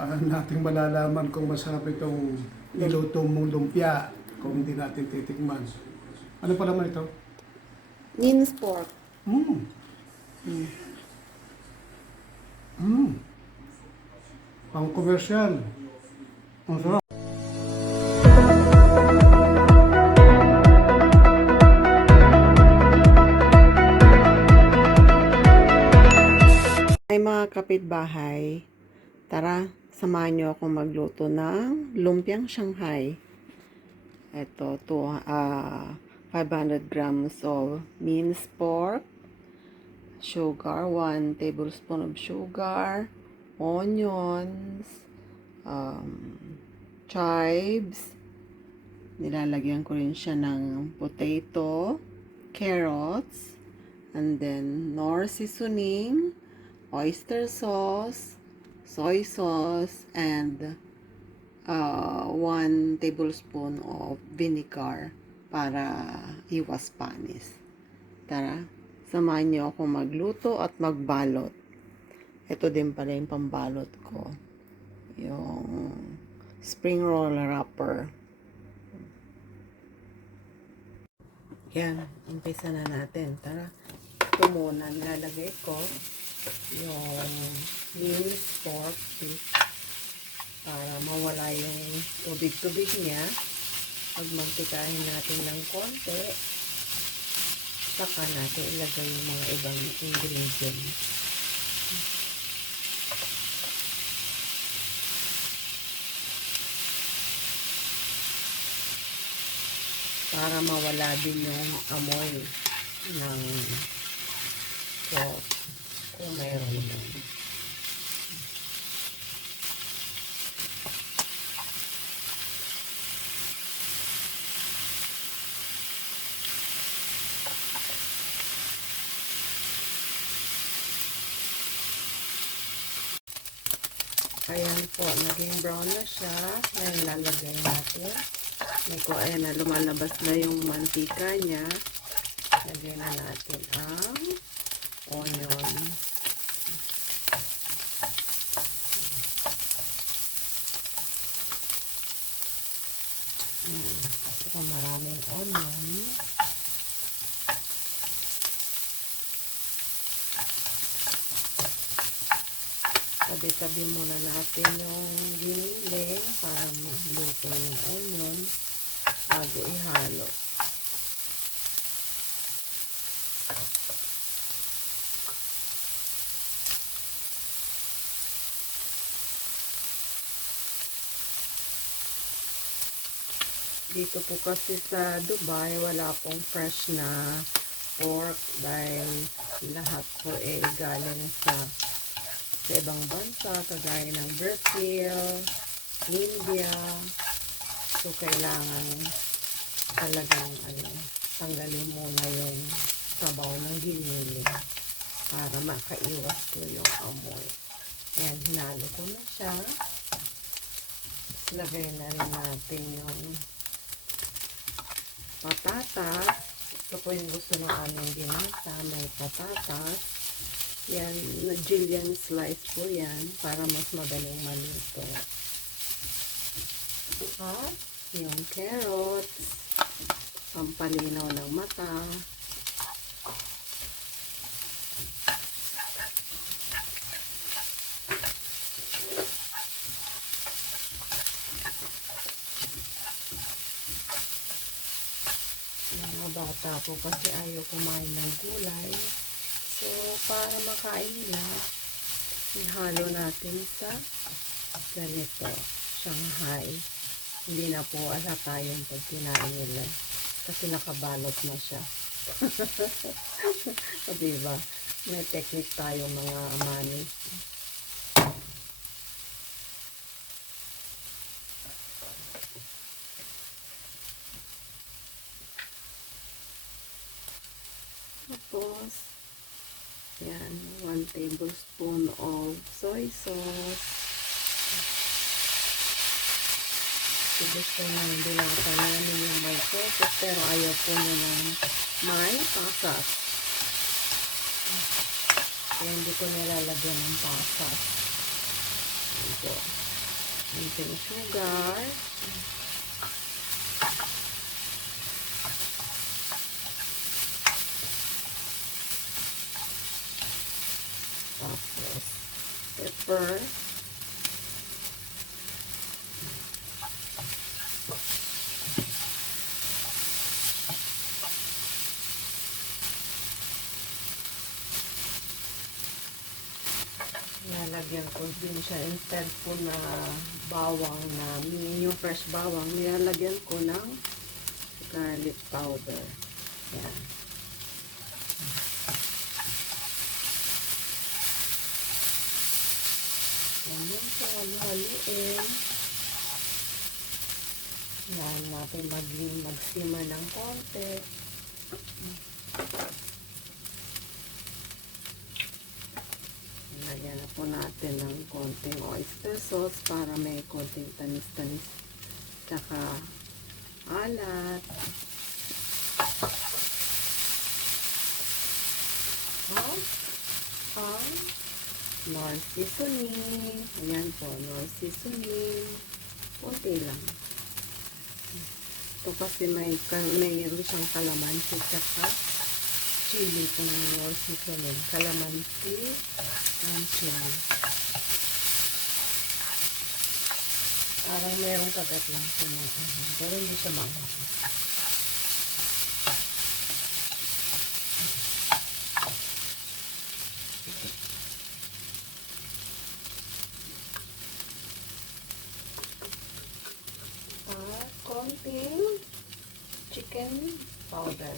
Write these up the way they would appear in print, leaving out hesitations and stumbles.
Paano natin malalaman kung masarap itong niluto mong lumpia kung hindi natin titikman? Ano pa naman ito? Minced pork. Mmm. Mmm. Pang komersyal. Ang sarap. Ay mga kapitbahay, tara, samahan niyo ako magluto ng lumpiang Shanghai. Ito, 500 grams of minced pork, sugar, 1 tablespoon of sugar, onions, chives, nilalagyan ko rin siya ng potato, carrots, and then nor seasoning, oyster sauce, soy sauce, and 1 tablespoon of vinegar para iwas panis. Tara, samahan niyo ako magluto at magbalot. Ito din pala yung pambalot ko. Yung spring roll wrapper. Yan, umpisa na natin. Tara, ito muna nilalagay ko yung minced pork para mawala yung tubig-tubig niya. Pagmantikahin natin ng konti, saka natin ilagay yung mga ibang ingredients. Para mawala din yung amoy ng pork kung mayroon yun. Ayan po, naging brown na siya. Ngayon lalagay natin. Ayan na, lumalabas na yung mantika niya. Lagay na natin ang onion. Ito pa maraming onion. Tabi-tabi muna natin yung giniling para maluto yung onion bago ihalo. Dito po kasi sa Dubai, wala pong fresh na pork dahil lahat po galing sa ibang bansa, kagaya ng Brazil, India. So, kailangan talagang tanggalin muna yung sabaw ng giniling para makaiwas ko yung amoy. Ayan, hinalo ko na siya. Lagay na rin natin yung patatas. Ito po yung gusto ng aming ginata. May patatas. Yan, julienne slice po yan para mas madaling maluto. At yung carrots, pampalinaw ng mata. Mga bata po kasi ayaw kumain ng gulay. So, para makain nila, ihalo natin sa ganito, Shanghai. Hindi na po alata yung pag kinain nila. Kasi nakabalot na siya. O, diba? May technique tayo mga amani. Tapos, yan, 1 tablespoon of soy sauce. Gusto na yung binata namin yung may sauce, pero ayaw po nyo ng may pasas. Kaya hindi ko nilalagyan ng pasas. Ito. Konting sugar. Tapos, pepper. Lalagyan ko din siya instead po na bawang na yung fresh bawang, nilalagyan ko ng garlic powder. Yan. Ganyan po, haluin. Yan, natin mag-simmer ng konti. Lagyan na po natin ng konting oyster sauce para may konting tanis-tanis. Tsaka alat. Nor seasoning. Ayan po, nor seasoning. Konti lang. Ito kasi mayroon siyang kalamansi tsaka chili kung nor seasoning. Kalamansi and chili. Parang mayroong kagat lang po na pero hindi siya maanghang. Konting chicken powder.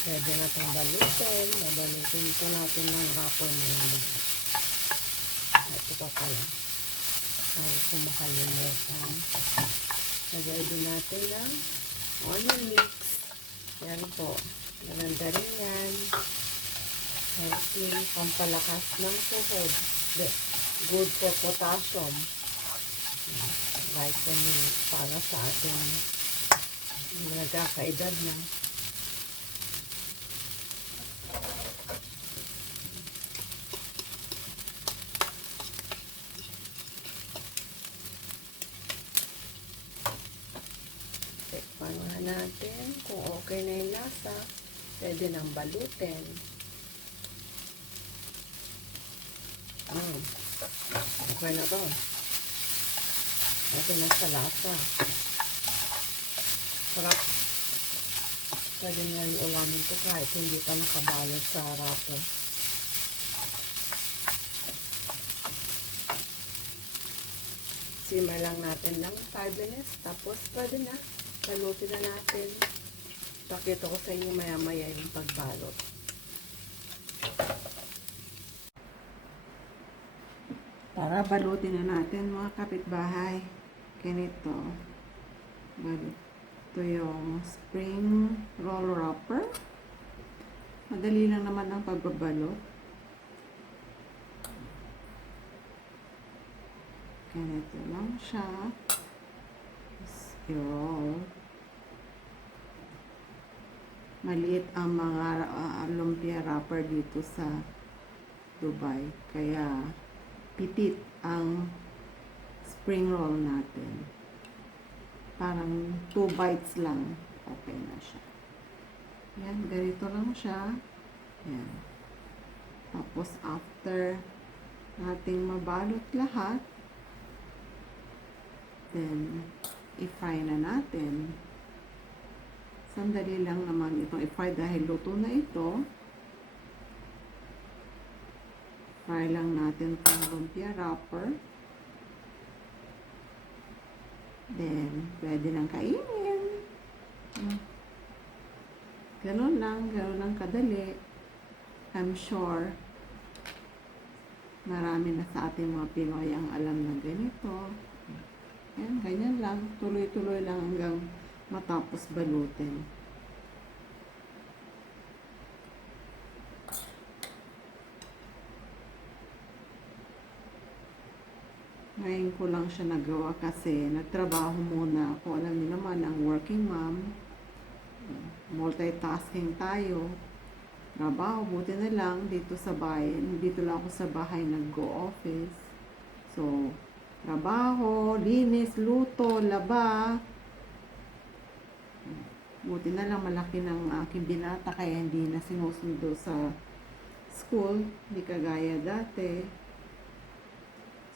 Pwede na itong balutin. Nabalutin ito natin ng wrapper na yun. Ito pa pala. Ay, kumakalimutan. Lagay din natin ng onion mix. Yan po. Maganda rin yan. Healthy. Pampalakas ng tuhod. Good for potassium. Vitamin para sa ating nagkakaedad na. Tikpan nga natin kung okay na yung lasa. Pwede nang balutin. Okay na to. Okay na sa lasa. Sarap. Pwede nga yung ulamin ko kahit hindi pa nakabalot sa wrapper. Simmer lang natin ng 5 minutes. Tapos pwede na. Balutin na natin. Pakita ko sa inyo maya-maya yung pagbalot. Para balutin na natin mga kapitbahay. Ganito. Ito yung spring roll wrapper. Madali lang naman ang pagbabalot. Ganito lang siya. I-roll. Maliit ang mga lumpia wrapper dito sa Dubai. Kaya pitit ang spring roll natin. Parang 2 bites lang. Okay na siya. Yan, ganito lang siya. Yan. Tapos after nating mabalot lahat, then i-fry na natin. Sandali lang naman itong i-fry dahil luto na ito. Fry lang natin itong lumpia wrapper. Then, pwede nang kainin. Ganun lang kadali. I'm sure marami na sa ating mga Pinoy ang alam na ganito. Yan, ganyan lang. Tuloy-tuloy lang hanggang matapos balutin. Ngayon ko lang siya nagawa kasi nagtrabaho muna ako. Alam niyo naman, ang working mom, multitasking tayo. trabaho. Buti na lang dito sa bahay. Dito lang ako sa bahay nag-go office. So, trabaho, linis, luto, laba. Buti na lang malaki ng aking binata kaya hindi na sinusundo sa school. Hindi kagaya dati.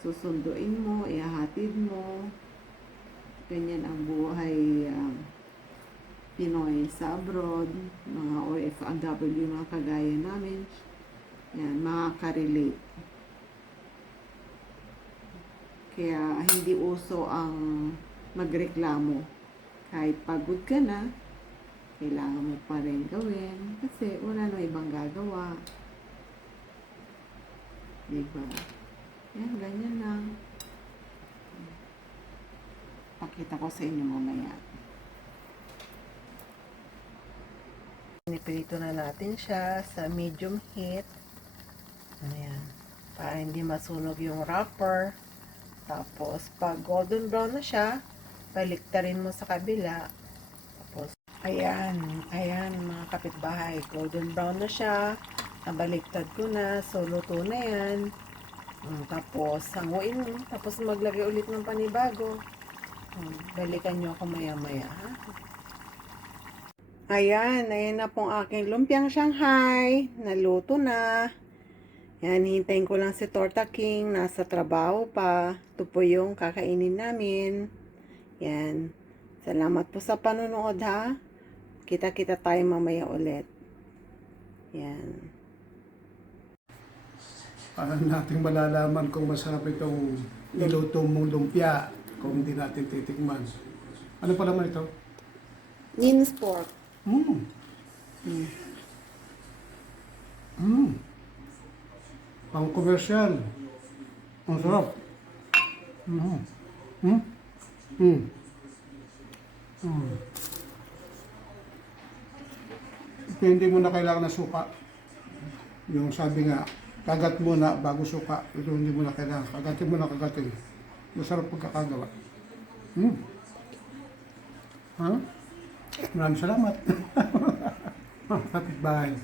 Susunduin mo, ihahatid mo. Ganyan ang buhay Pinoy sa abroad. Mga OFW, mga kagaya namin. Yan, makaka-relate. Kaya hindi uso ang magreklamo. Kahit pagod ka na, kailangan mo pa rin gawin kasi wala nang ibang gagawa. Diba? Yan, ganyan lang. Pakita ko sa inyo mamaya. Pinipirito na natin siya sa medium heat. Ayan. Para hindi masunog yung wrapper. Tapos, pag golden brown na siya, baliktarin mo sa kabila. Tapos, ayan mga kapitbahay. Golden brown na siya. Nabaliktad ko na. So, luto na yan. Tapos, hanguin mo. Tapos, maglagay ulit ng panibago. Balikan nyo ako maya-maya, ha? Ayan na pong aking lumpiang Shanghai. Naluto na. Yan, hintayin ko lang si Torta King. Nasa trabaho pa. Ito po yung kakainin namin. Yan. Salamat po sa panonood, ha. Kita-kita tayo mamaya ulit. Yan. Paano natin malalaman kung masarap itong niluto mong lumpia kung hindi natin titikman? Ano pa naman ito? Nin's pork. Pang komersyal. Ang sarap. Ito hindi mo na kailangan ng suka. Yung sabi nga, kagat mo na bago suka. Ito hindi mo na kailangan. Kagatin mo na kagatin. Masarap pagkakagawa. Ha? Maraming salamat. Kapit bahay.